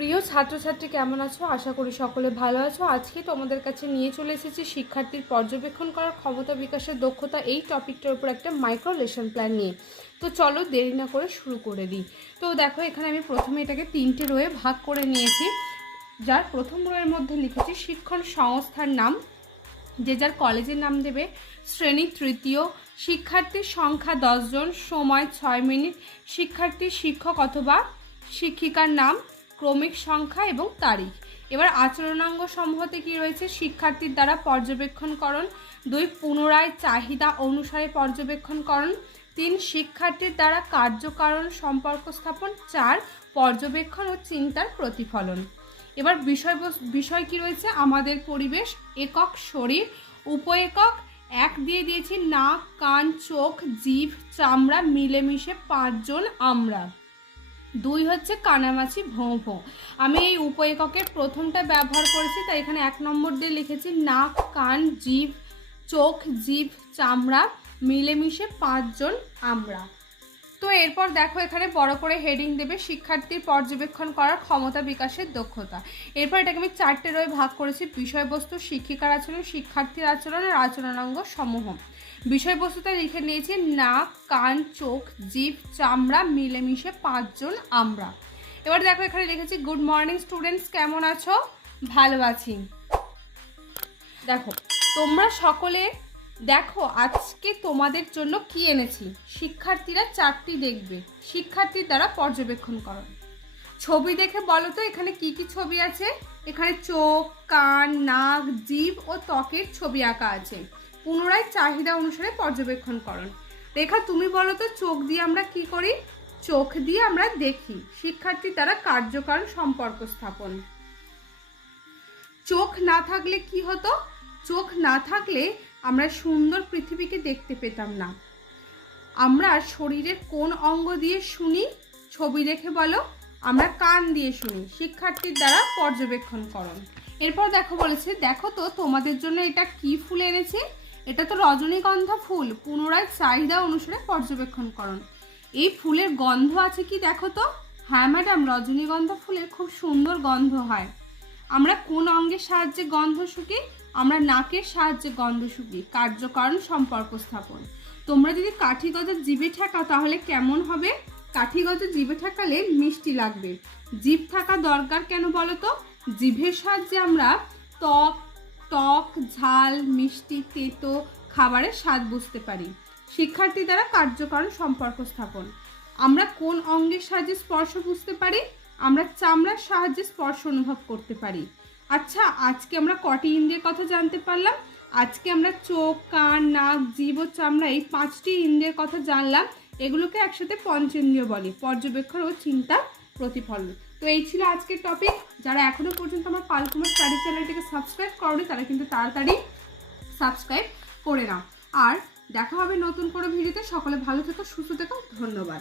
প্রিয় ছাত্রছাত্রী, কেমন আছো? আশা করি সকলে ভালো আছো। আজকে তোমাদের কাছে নিয়ে চলে এসেছি শিক্ষার্থীর পর্যবেক্ষণ করার ক্ষমতা বিকাশের দক্ষতা এই টপিকটার উপর একটা মাইক্রো লেসন প্ল্যান নিয়ে। তো চলো দেরি না করে শুরু করে দিই। তো দেখো, এখানে আমি প্রথমে এটাকে তিনটে রোয়ে ভাগ করে নিয়েছি। যার প্রথম রোয়ের মধ্যে লিখেছি, শিক্ষণ সংস্থার নাম। যে যার কলেজের নাম দেবে শ্রেণি তৃতীয়। শিক্ষার্থীর সংখ্যা দশজন সময় ছয় মিনিট। শিক্ষার্থীর শিক্ষক অথবা শিক্ষিকার নাম। ক্রমিক সংখ্যা এবং তারিখ। এবার আচরণাঙ্গ সমূহতে কি রয়েছে? শিক্ষার্থীর দ্বারা পর্যবেক্ষণকরণ। দুই, পুনরায় চাহিদা অনুসারে পর্যবেক্ষণকরণ। তিন, শিক্ষার্থীর দ্বারা কার্যকারণ সম্পর্ক স্থাপন। চার, পর্যবেক্ষণ ও চিন্তার প্রতিফলন। এবার বিষয় বিষয় কি রয়েছে? আমাদের পরিবেশ, একক শরীর উপ একক এক দিয়ে দিয়েছি নাক, কান, চোখ, জিভ, চামড়া, মিলেমিশে পাঁচজন আমরা। দুই হচ্ছে কানামাছি ভোঁ ভোঁ। আমি এই উপ এককের প্রথমটা ব্যবহার করেছি, তাই এখানে এক নম্বর দিয়ে লিখেছি, নাক, কান, জিভ, চোখ, জিভ, চামড়া, মিলেমিশে পাঁচজন আমরা। তো এরপর দেখো এখানে বড় করে হেডিং দেবে শিক্ষার্থীর পর্যবেক্ষণ করার ক্ষমতা বিকাশের দক্ষতা। এরপর এটাকে আমি চারটে রয়ে ভাগ করেছি, বিষয়বস্তু, শিক্ষিকার আচরণ, শিক্ষার্থীর আচরণ, আর আচরণাঙ্গ সমূহ। বিষয়বস্তুতে লিখে নিয়েছি, নাক, কান, চোখ, জিভ, চামড়া, মিলেমিশে পাঁচজন আমরা। এবার দেখো এখানে লিখেছি গুড মর্নিং স্টুডেন্টস কেমন আছো? ভালো আছি। দেখো, তোমরা সকলে দেখো আজকে তোমাদের জন্য কি এনেছি। শিক্ষার্থীরা চারটি দেখবে, শিক্ষার্থীর দ্বারা পর্যবেক্ষণ করো। ছবি দেখে বলো তো, এখানে কি কি ছবি আছে? এখানে চোখ, কান, নাক জীব ও ত্বকের ছবি আঁকা আছে। পুনরায় চাহিদা অনুসারে পর্যবেক্ষণ করণ রেখা, তুমি বলো তো, চোখ দিয়ে আমরা কি করি? চোখ দিয়ে আমরা দেখি। শিক্ষার্থী দ্বারা কার্যকারণ সম্পর্ক স্থাপন। চোখ না থাকলে কি হতো? চোখ না থাকলে আমরা সুন্দর পৃথিবীকে দেখতে পেতাম না। আমরা শরীরের কোন অঙ্গ দিয়ে শুনি? ছবি দেখে বলো। আমরা কান দিয়ে শুনি। শিক্ষার্থীর দ্বারা পর্যবেক্ষণ করণ এরপর দেখো বলেছে, দেখো তো, তোমাদের জন্য এটা কি ফুল এনেছে? এটা তো রজনীগন্ধা ফুল। পুনরায় চাহিদা অনুসারে পর্যবেক্ষণ করণ এই ফুলের গন্ধ আছে কি দেখো তো? হ্যাঁ ম্যাডাম রজনীগন্ধা ফুলের খুব সুন্দর গন্ধ হয়। আমরা কোন অঙ্গের সাহায্যে গন্ধ শুকি? আমরা নাকের সাহায্যে গন্ধ শুকি। কার্যকারণ সম্পর্ক স্থাপন। তোমরা যদি কাঠিগত জিভে ঠেকাও তাহলে কেমন হবে? কাঠিগত জিভে ঠেকালে মিষ্টি লাগবে। জিভ থাকা দরকার কেন বলো তো? জিভের সাহায্যে আমরা ত্বক টক ঝাল, মিষ্টি, তেতো খাবারের স্বাদ বুঝতে পারি। শিক্ষার্থী দ্বারা কার্যকারণ সম্পর্ক স্থাপন। আমরা কোন অঙ্গের সাহায্যে স্পর্শ বুঝতে পারি? আমরা চামড়ার সাহায্যে স্পর্শ অনুভব করতে পারি। আচ্ছা আজকে আমরা কটি ইন্দ্রিয়ের কথা জানতে পারলাম? আজকে আমরা চোখ, কান, নাক জীব ও চামড়া এই পাঁচটি ইন্দ্রিয়ের কথা জানলাম। এগুলোকে একসাথে পঞ্চেন্দ্রিয় বলে। পর্যবেক্ষণ ও চিন্তা প্রতিফলন তো এই ছিল আজকের টপিক যারা এখনও পর্যন্ত আমার পালকুমার স্টাডি চ্যানেলটিকে সাবস্ক্রাইব করনি, তারা কিন্তু তাড়াতাড়ি সাবস্ক্রাইব করে নাও। আর দেখা হবে নতুন কোনো ভিডিওতে সকলে ভালো থেকো, সুস্থ থেকো। ধন্যবাদ।